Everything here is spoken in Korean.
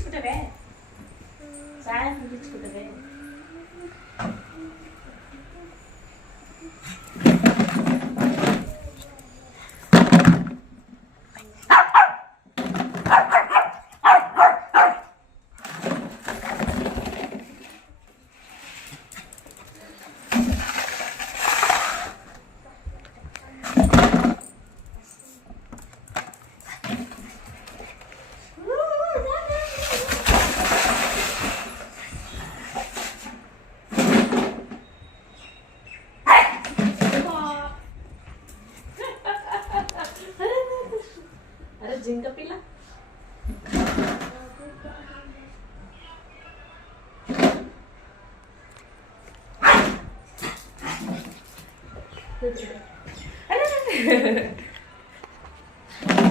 ছোটবে চায় মুড়ি ছোটবে Ha ha ha! अरे जिंक पीला अरे।